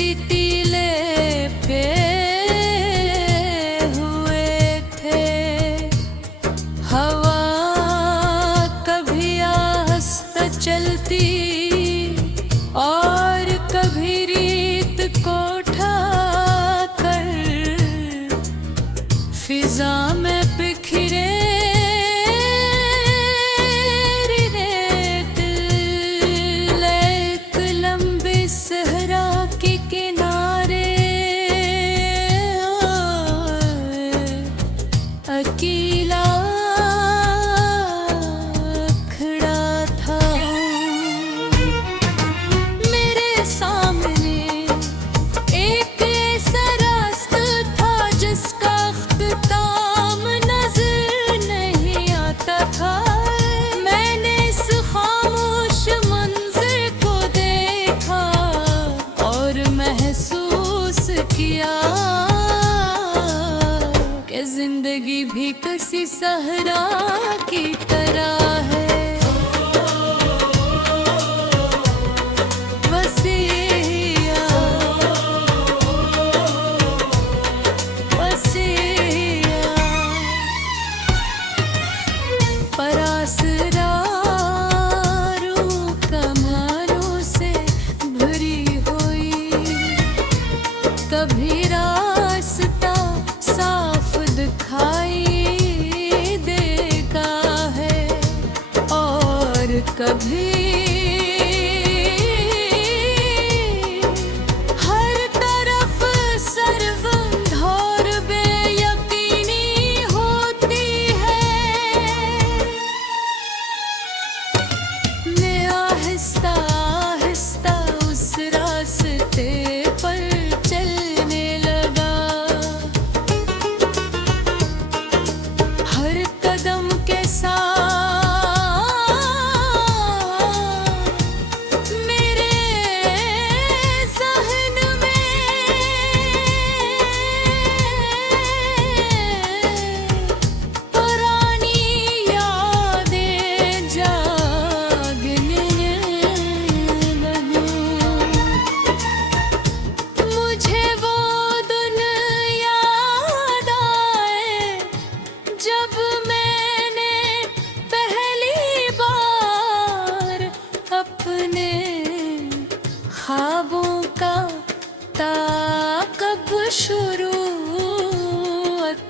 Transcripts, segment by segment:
रितीले पे हुए थे। हवा कभी आस्त चलती और कभी रीत को उठाकर फिजा में बिखरे अकेला खड़ा था मेरे सामने। एक ऐसा रास्ता था जिसका अख्ताम नजर नहीं आता था। मैंने इस खामोश मंजर को देखा और महसूस किया कि जिंदगी भी किसी सहरा की तरह है। वसीया वसीया पर असरारों कमालों से भरी हुई कभी रास्ता साफ दिखाई देगा है और कभी हर तरफ सर्वंधौर बेयकीनी होती है। मैं आहिस्ता आहिस्ता उस रास्ते पर चलने लगा। हर कदम के साथ मेरे ज़हन में पुरानी यादें जागने लगीं। मुझे वो दिन याद आए जब मैंने पहली बार अपने ख्वाबों का ताक़ब शुरू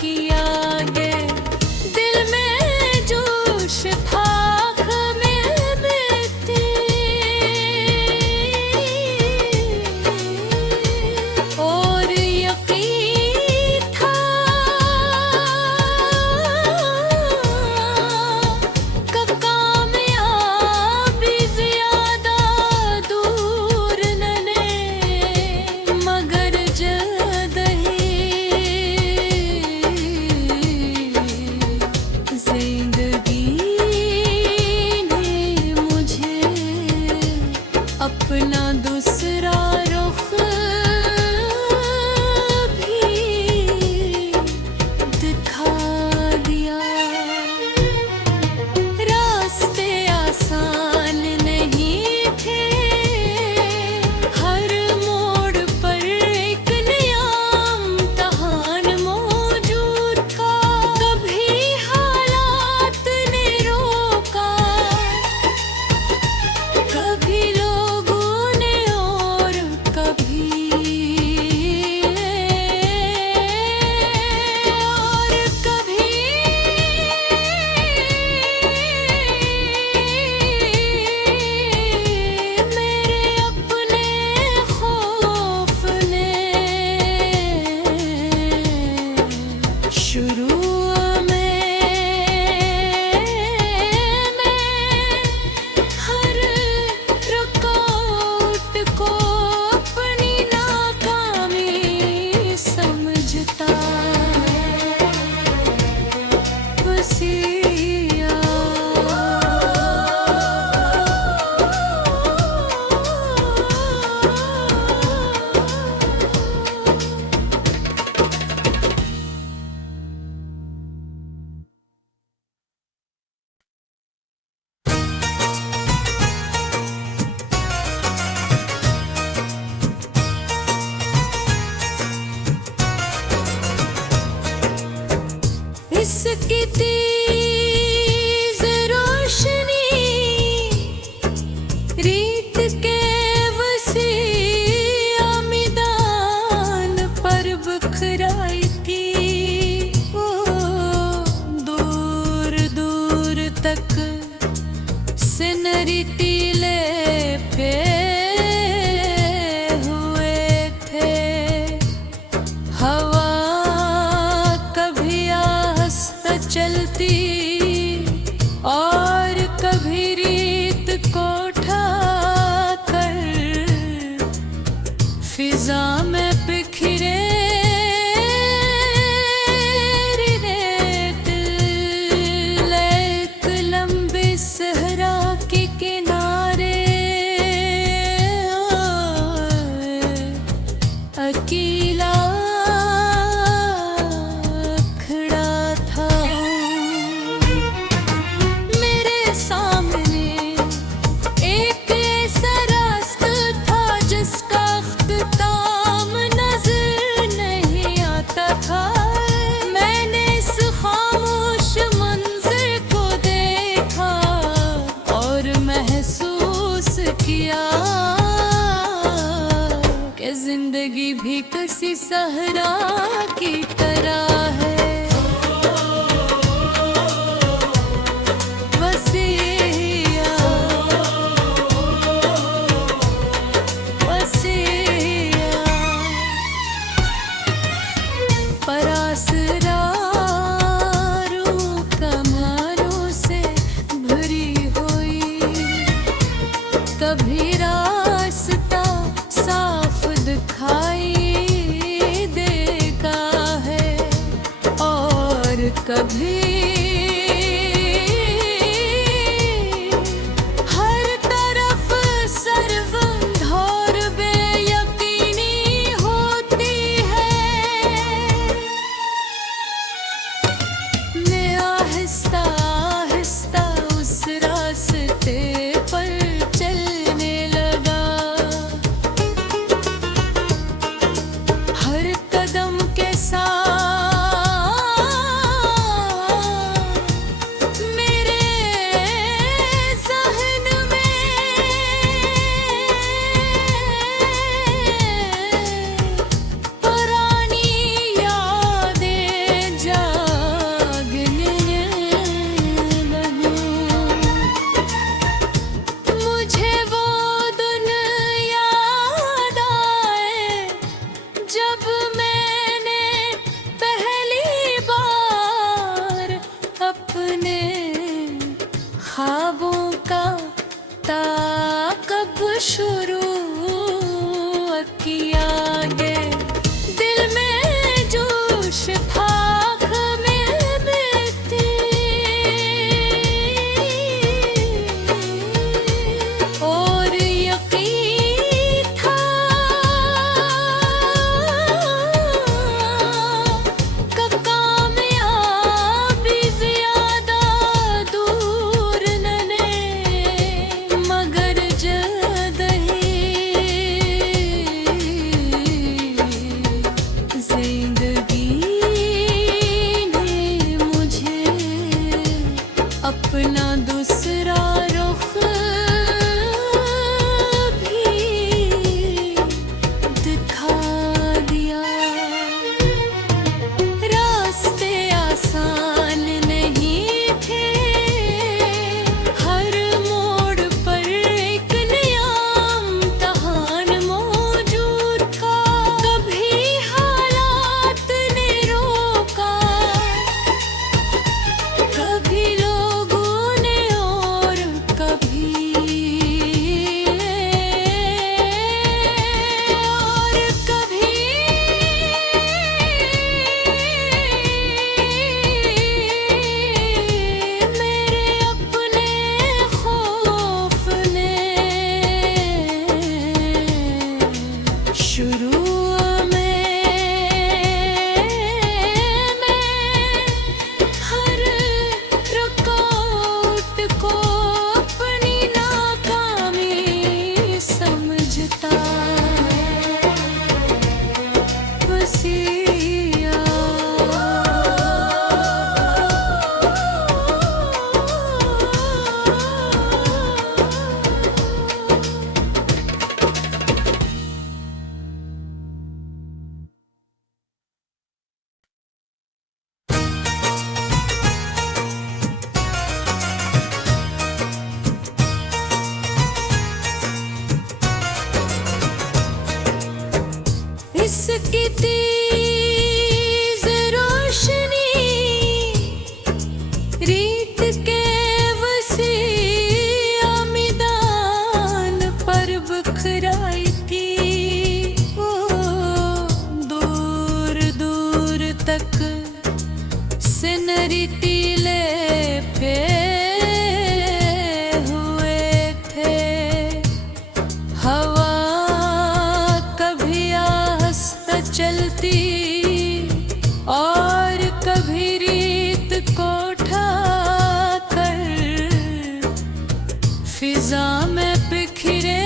किया। गे दिल में जोश था में बीती और यकीन था कब कामयाबी ज़्यादा दूर न मगर जद ही जिंदगी ने मुझे अपना दूसरा रुख भी दिखा दिया। रास्ते आसान नहीं थे, हर मोड़ पर एक नया इम्तिहान मौजूद था। कभी हालात ने रोका, कभी लोगों ने और कभी जिंदगी किसी सहरा की तरह है। वसीया वसीया परासरारों कमारों से भरी हुई, कभी रास्ता साफ दिखाई देगा है और कभी हर तरफ सर्वंधौर बेयकीनी होती है। मैं आहिस्ता आहिस्ता उस रास्ते पर चलने लगा, हर कदम के साथ मेरे ज़हन में पुरानी यादें जागने लगीं। मुझे वो दिन याद आए जब मैंने पहली बार अपने ख्वाबों का ताक़ब शुरू किया। ये दिल में जोश भाग में थी और यकीन था कि कामयाबी ज़्यादा दूर नहीं, मगर जल्द ही ज़िंदगी ने मुझे अपना दूसरा रुख भी दिखा दिया। रास्ते आसान नहीं थे, हर मोड़ पर एक नया इम्तिहान मौजूद था। कभी हालात ने रोका, कभी लोगों ने और कभी मेरे अपने खौफ ने शुरू में मैं हर रुकावट को अपनी नाकामी समझता। वसीया इसकी तेज रोशनी रीत के वसीया मैदान पर बिखराई थी। ओ दूर दूर तक सिनरी टीले पे हुए थे। हवा कभी आहिस्ता चलती और कभी रीत को उठा कर फिजा में बिखरे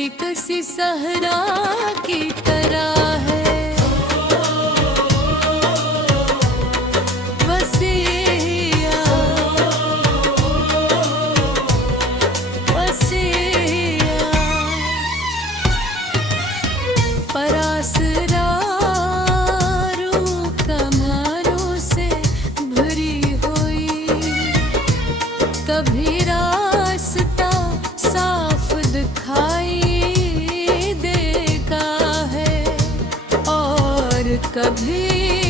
जिंदगी किसी सहरा की तरह है। वसीया वसीया परासरारों कमारों से भरी हुई, कभी रास्ता साफ दिखाई देगा है और कभी